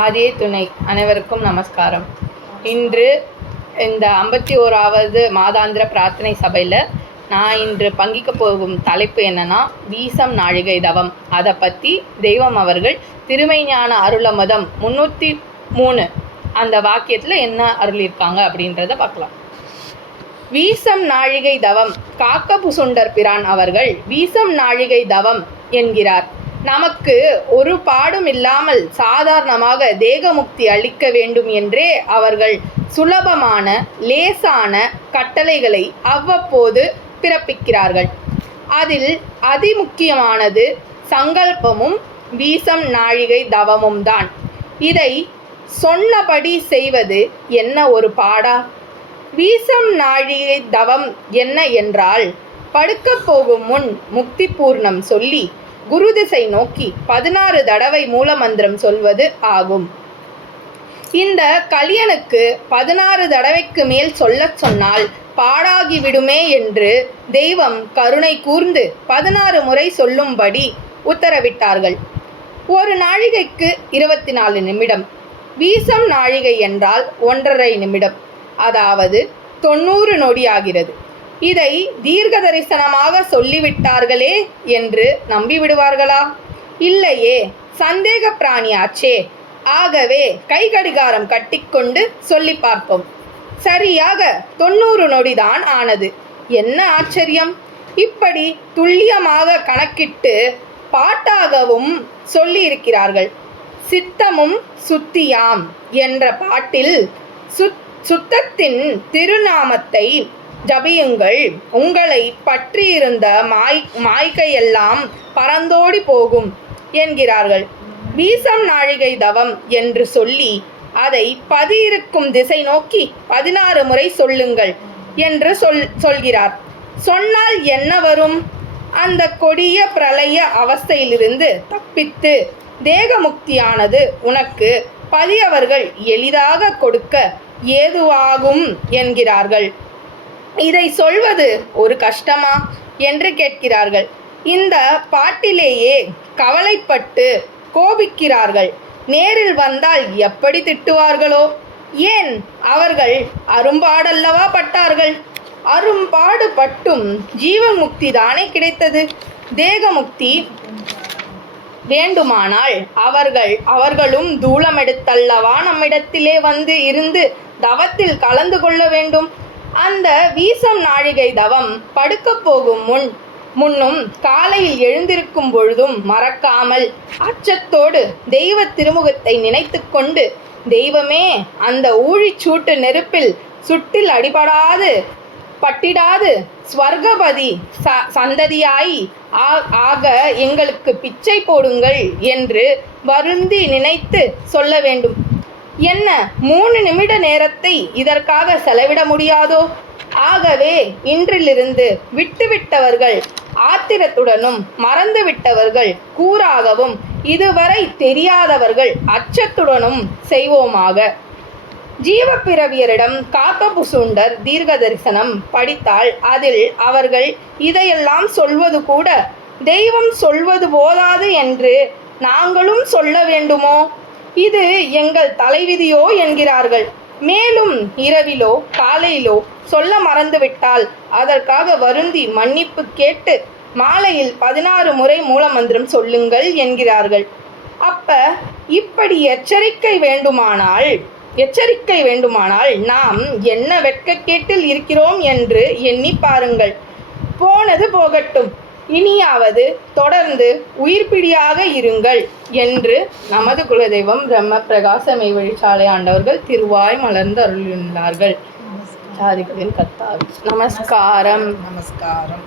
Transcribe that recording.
ஆதியே துணை. அனைவருக்கும் நமஸ்காரம். இன்று இந்த 51வது மாதாந்திர பிரார்த்தனை சபையில் நான் இன்று பங்கிக்க போகும் தலைப்பு என்னென்னா வீசம் நாழிகை தவம். அதை பற்றி தெய்வம் அவர்கள் திருமைஞான அருளமதம் 303 அந்த வாக்கியத்தில் என்ன அருளியிருக்காங்க அப்படின்றத பார்க்கலாம். வீசம் நாழிகை தவம். காக்கபுசுண்டர் பிரான் அவர்கள் வீசம் நாழிகை தவம் என்கிறார். நமக்கு ஒரு பாடும் இல்லாமல் சாதாரணமாக தேகமுக்தி அளிக்க வேண்டும் என்றே அவர்கள் சுலபமான லேசான கட்டளைகளை அவ்வப்போது பிறப்பிக்கிறார்கள். அதில் அதிமுக்கியமானது சங்கல்பமும் வீசம் நாழிகை தவமும் தான். இதை சொன்னபடி செய்வது என்ன ஒரு பாடா? வீசம் நாழிகை தவம் என்ன என்றால், படுக்கப் போகும் முன் முக்தி பூர்ணம் சொல்லி குரு திசை நோக்கி 16 தடவை மூலமந்திரம் சொல்வது ஆகும். இந்த கலியனுக்கு 16 தடவைக்கு மேல் சொல்லச் சொன்னால் பாடாகிவிடுமே என்று தெய்வம் கருணை கூர்ந்து 16 முறை சொல்லும்படி உத்தரவிட்டார்கள். ஒரு நாழிகைக்கு 24 நிமிடம். வீசம் நாழிகை என்றால் 1.5 நிமிடம், அதாவது 90 நொடியாகிறது. இதை தீர்க்க தரிசனமாக சொல்லிவிட்டார்களே என்று நம்பிவிடுவார்களா? இல்லையே, சந்தேக பிராணியாச்சே. ஆகவே கை கடிகாரம் கட்டிக்கொண்டு சொல்லி பார்ப்போம். சரியாக 90 நொடிதான் ஆனது. என்ன ஆச்சரியம்! இப்படி துல்லியமாக கணக்கிட்டு பாட்டாகவும் சொல்லியிருக்கிறார்கள். சித்தமும் சுத்தியாம் என்ற பாட்டில் சுத்தத்தின் திருநாமத்தை ஜபியுங்கள், உங்களை பற்றியிருந்த மாய்கையெல்லாம் பறந்தோடி போகும் என்கிறார்கள். வீசம் நாழிகை தவம் என்று சொல்லி அதை பதியிருக்கும் திசை நோக்கி 16 முறை சொல்லுங்கள் என்று சொல்கிறார். சொன்னால் என்ன வரும்? அந்த கொடிய பிரளய அவஸ்தையிலிருந்து தப்பித்து தேகமுக்தியானது உனக்கு பதியவர்கள் எளிதாக கொடுக்க ஏதுவாகும் என்கிறார்கள். இதை சொல்வது ஒரு கஷ்டமா என்று கேட்கிறார்கள். இந்த பாட்டிலேயே கவலைப்பட்டு கோபிக்கிறார்கள். நேரில் வந்தால் எப்படி திட்டுவார்களோ? ஏன், அவர்கள் அரும்பாடல்லவா பட்டார்கள். அரும்பாடு பட்டும் ஜீவன்முக்தி தானே கிடைத்தது. தேகமுக்தி வேண்டுமானால் அவர்களும் தூளமெடுத்தல்லவா நம்மிடத்திலே வந்து இருந்து தவத்தில் கலந்து கொள்ள வேண்டும். அந்த வீசம் நாழிகை தவம் படுக்கப் போகும் முன்னும் காலையில் எழுந்திருக்கும் பொழுதும் மறக்காமல் அச்சத்தோடு தெய்வ திருமுகத்தை நினைத்து கொண்டு, தெய்வமே, அந்த ஊழிச்சூட்டு நெருப்பில் சுட்டில் பட்டிடாது ஸ்வர்கபதி சந்ததியாய் ஆக எங்களுக்கு பிச்சை போடுங்கள் என்று வருந்தி நினைத்து சொல்ல வேண்டும். என்ன, 3 நிமிட நேரத்தை இதற்காக செலவிட முடியாதோ? ஆகவே இன்றிலிருந்து விட்டுவிட்டவர்கள் ஆத்திரத்துடனும் மறந்துவிட்டவர்கள் கூறாகவும் இதுவரை தெரியாதவர்கள் அச்சத்துடனும் செய்வோமாக. ஜீவப்பிரவியரிடம் காக்கபுசுண்டர் தீர்க்க தரிசனம் படித்தால் அதில் அவர்கள் இதையெல்லாம் சொல்வது கூட தெய்வம் சொல்வது போதாது என்று நாங்களும் சொல்ல வேண்டுமோ? இது எங்கள் தலைவிதியோ என்கிறார்கள். மேலும் இரவிலோ காலையிலோ சொல்ல மறந்துவிட்டால் அதற்காக வருந்தி மன்னிப்பு கேட்டு மாலையில் 16 முறை மூலமந்திரம் சொல்லுங்கள் என்கிறார்கள். இப்படி எச்சரிக்கை வேண்டுமானால் நாம் என்ன வெட்கக்கேட்டில் இருக்கிறோம் என்று எண்ணி பாருங்கள். போனது போகட்டும், இனியாவது தொடர்ந்து உயிர்ப்பிடியாக இருங்கள் என்று நமது குலதெய்வம் பிரம்ம பிரகாச மெய்வழிச்சாலை ஆண்டவர்கள் திருவாய் மலர்ந்து அருளியுள்ளார்கள். சாதிகளின் கத்தாவி. நமஸ்காரம். நமஸ்காரம்.